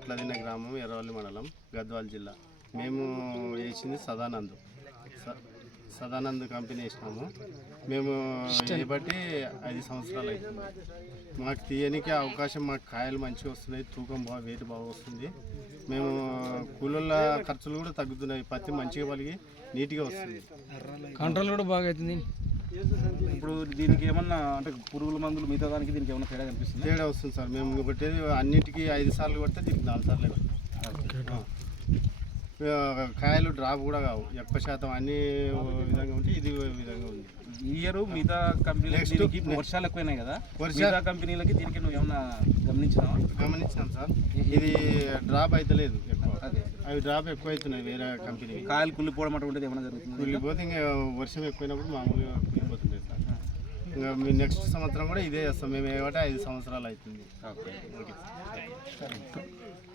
పట్లదిన్న గ్రామం, ఎర్రవల్లి మండలం, గద్వాల జిల్లా. మేము వేసింది సదానంద్ కంపెనీ వేసినాము. మేము బట్టి 5 సంవత్సరాలు అవుతుంది. మాకు తీయనికి అవకాశం, మాకు కాయలు మంచిగా వస్తున్నాయి, తూకం వెయిట్ బాగా వస్తుంది. మేము కూలీల ఖర్చులు కూడా తగ్గుతున్నాయి, పత్తి మంచిగా పలిగి నీట్గా వస్తుంది, కంట్రోల్ కూడా బాగా అవుతుంది. ఇప్పుడు దీనికి ఏమన్నా అంటే పురుగుల మందులు మిగతా దానికి దీనికి ఏమన్నా తేడా కనిపిస్తుంది? తేడా వస్తుంది సార్. మేము కొట్టేది అన్నిటికీ 5 సార్లు కొడితే దీనికి 4 సార్లే కొడతాం. కాయలు డ్రాప్ కూడా కావు, ఎక్కువ శాతం అన్ని విధంగా ఉంటే ఇది విధంగా ఉంది. ఈ ఇయర్ మిగతా కంపెనీలకి వర్షాలు ఎక్కువైనాయి కదా, మిగతా కంపెనీలకి దీనికి నువ్వు ఏమన్నా గమనించాం సార్. ఇది డ్రాప్ అవుతలేదు ఎక్కువ, అవి డ్రాప్ ఎక్కువ అవుతున్నాయి వేరే కంపెనీ. కాయలు కుళ్ళిపోవడం అటువంటిది ఏమైనా జరుగుతుంది? కుళ్ళిపోతే ఇంకా వర్షం ఎక్కువైనప్పుడు మామూలుగా కుళ్ళిపోతుంది సార్. ఇంకా మీ నెక్స్ట్ సంవత్సరం కూడా ఇదే చేస్తాం మేము. 5 సంవత్సరాలు అవుతుంది. ఓకే.